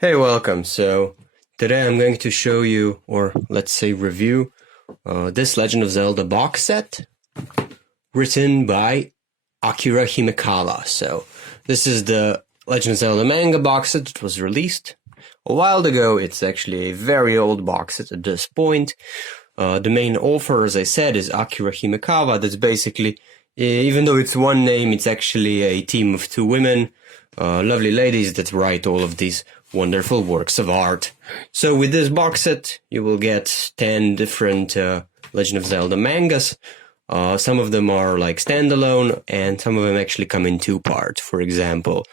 Hey, welcome. So today I'm going to show you, or let's say review, this Legend of Zelda box set written by Akira Himekawa. So this is the Legend of Zelda manga box set that was released a while ago. It's actually a very old box set at this point. The main author, as I said, is Akira Himekawa. That's basically, even though it's one name, it's actually a team of two women, lovely ladies that write all of these wonderful works of art. So with this box set, you will get 10 different Legend of Zelda mangas. Some of them are like standalone, and some of them actually come in two parts. For example,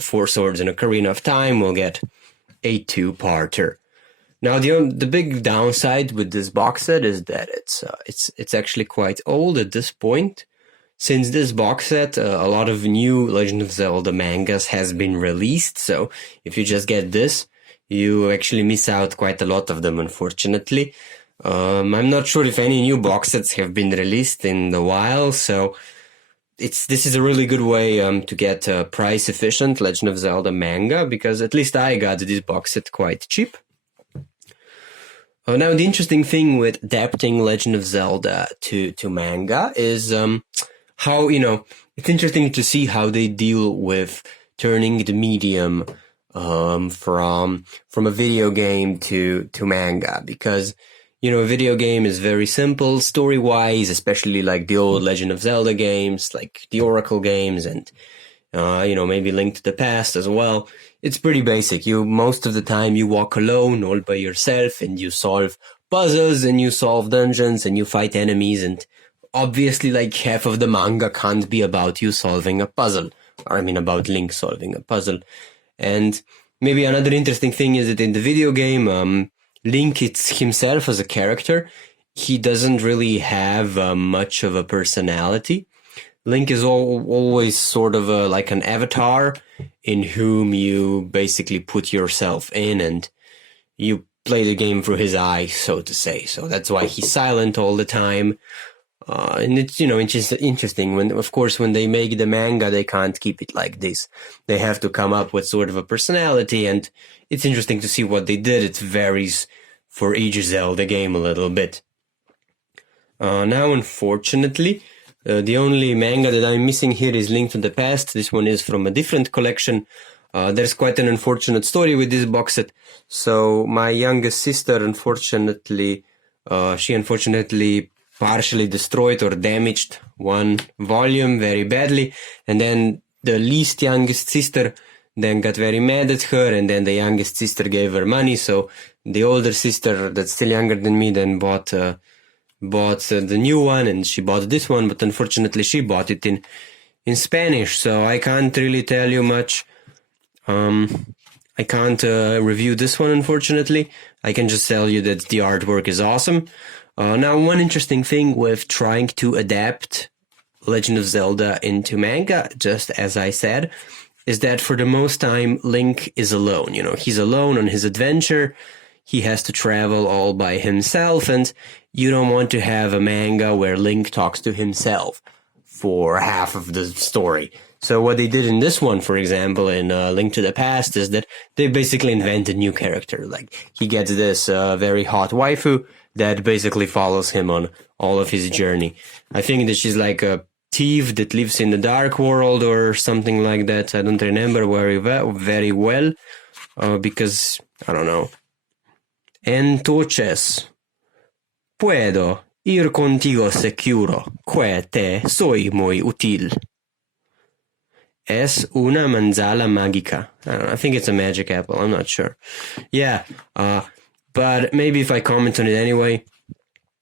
Four Swords in Ocarina of Time will get a two-parter. Now, the big downside with this box set is that it's actually quite old at this point. Since this box set, a lot of new Legend of Zelda mangas has been released, so if you just get this, you actually miss out quite a lot of them, unfortunately. I'm not sure if any new box sets have been released in a while, so this is a really good way to get a price-efficient Legend of Zelda manga, because at least I got this box set quite cheap. Now, the interesting thing with adapting Legend of Zelda to manga is how, it's interesting to see how they deal with turning the medium from a video game to manga, because a video game is very simple story-wise, especially like the old Legend of Zelda games, like the Oracle games, and maybe Link to the Past as well. It's pretty basic. Most of the time you walk alone, all by yourself, and you solve puzzles, and you solve dungeons, and you fight enemies, and obviously, like, half of the manga can't be about you solving a puzzle. Or, about Link solving a puzzle. And maybe another interesting thing is that in the video game, Link, it's himself as a character. He doesn't really have much of a personality. Link is always sort of like an avatar in whom you basically put yourself in, and you play the game through his eyes, so to say. So that's why he's silent all the time. And it's, it's just interesting when they make the manga, they can't keep it like this. They have to come up with sort of a personality, and it's interesting to see what they did. It varies for each Zelda game a little bit. Now, unfortunately, the only manga that I'm missing here is Link to the Past. This one is from a different collection. There's quite an unfortunate story with this box set. So my youngest sister, unfortunately, partially destroyed or damaged one volume very badly, and then the least youngest sister then got very mad at her, and then the youngest sister gave her money, so the older sister that's still younger than me then bought the new one, and she bought this one, but unfortunately she bought it in Spanish, so I can't really tell you much. I can't review this one, unfortunately. I can just tell you that the artwork is awesome. Now, one interesting thing with trying to adapt Legend of Zelda into manga, just as I said, is that for the most time, Link is alone. He's alone on his adventure. He has to travel all by himself, and you don't want to have a manga where Link talks to himself for half of the story. So what they did in this one, for example, in Link to the Past, is that they basically invent a new character. Like, he gets this very hot waifu that basically follows him on all of his journey. I think that she's like a thief that lives in the dark world or something like that. I don't remember very well, because, I don't know. Entonces, puedo ir contigo seguro, que te soy muy útil. Es una manzana mágica. I don't know, I think it's a magic apple. I'm not sure. Yeah, but maybe if I comment on it anyway,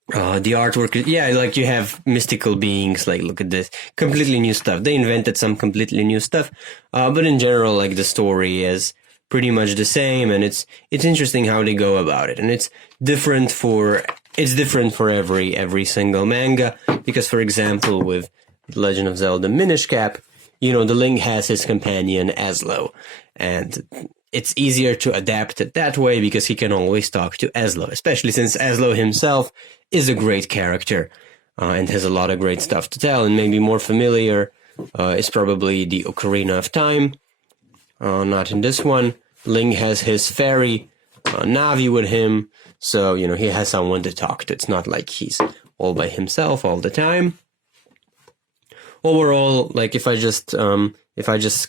the artwork, like you have mystical beings, like look at this, completely new stuff. They invented some completely new stuff, but in general, like the story is pretty much the same, and it's interesting how they go about it, and it's different for every single manga, because for example, with Legend of Zelda Minish Cap, the Link has his companion Aslo, and it's easier to adapt it that way because he can always talk to Aslo, especially since Aslo himself is a great character and has a lot of great stuff to tell, and maybe more familiar is probably the Ocarina of Time. Not in this one. Link has his fairy, Navi with him, so, you know, he has someone to talk to. It's not like he's all by himself all the time. Overall, like, if I just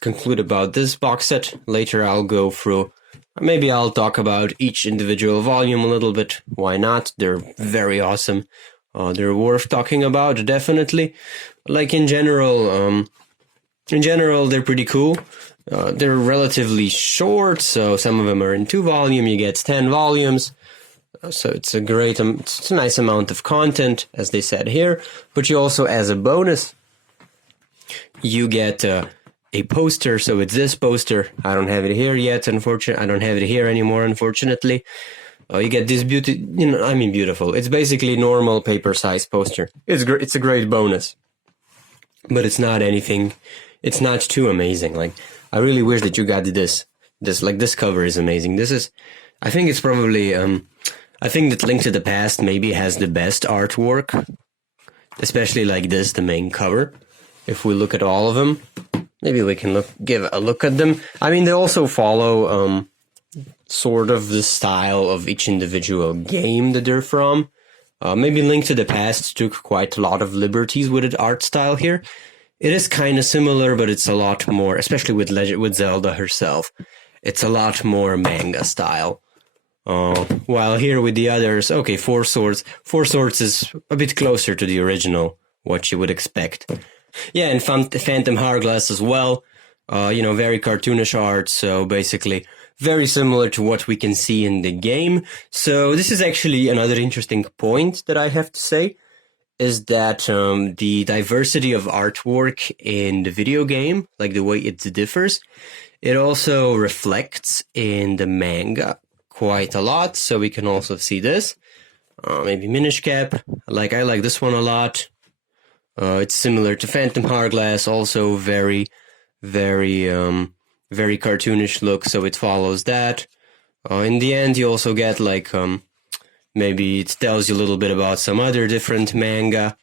conclude about this box set, later I'll go through, maybe I'll talk about each individual volume a little bit. Why not? They're very awesome. They're worth talking about, definitely. Like, in general, they're pretty cool. They're relatively short, so some of them are in 2 volume. You get 10 volumes. So it's a great, it's a nice amount of content, as they said here. But you also, as a bonus, you get a poster. So it's this poster. I don't have it here yet, unfortunately. I don't have it here anymore, unfortunately. You get this beautiful. It's basically normal paper size poster. It's a great bonus. But it's not anything, it's not too amazing. Like, I really wish that you got this cover is amazing. I think it's probably, I think that Link to the Past maybe has the best artwork, especially like this, the main cover. If we look at all of them, maybe we can give a look at them. I mean, they also follow, sort of the style of each individual game that they're from. Maybe Link to the Past took quite a lot of liberties with its art style here. It is kind of similar, but it's a lot more, especially with Zelda herself. It's a lot more manga style. While here with the others, okay, Four Swords is a bit closer to the original, what you would expect. Yeah, and Phantom Hourglass as well. Very cartoonish art, so basically very similar to what we can see in the game. So this is actually another interesting point that I have to say, is that the diversity of artwork in the video game, like the way it differs, it also reflects in the manga quite a lot. So we can also see this. Maybe Minish Cap. I like this one a lot. It's similar to Phantom Hourglass, also very, very, very cartoonish look, so it follows that. In the end, you also get maybe it tells you a little bit about some other different manga,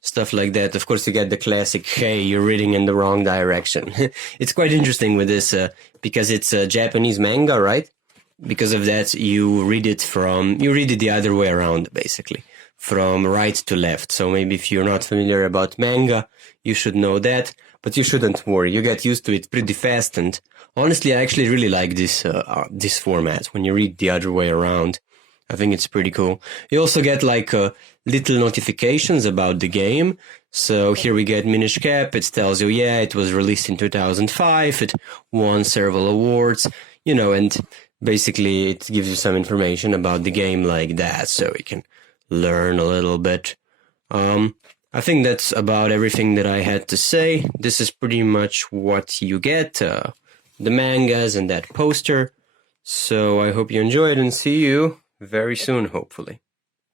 stuff like that. Of course, you get the classic, hey, you're reading in the wrong direction. It's quite interesting with this, because it's a Japanese manga, right? Because of that, you read it the other way around, basically, from right to left. So maybe if you're not familiar about manga, you should know that, but you shouldn't worry. You get used to it pretty fast, and honestly, I actually really like this format when you read the other way around. I think it's pretty cool. You also get little notifications about the game. So here we get Minish Cap. It tells you, yeah, it was released in 2005. It won several awards, and basically it gives you some information about the game like that, so you can learn a little bit. I think that's about everything that I had to say. This is pretty much what you get, the mangas and that poster. So I hope you enjoyed, and see you very soon, hopefully.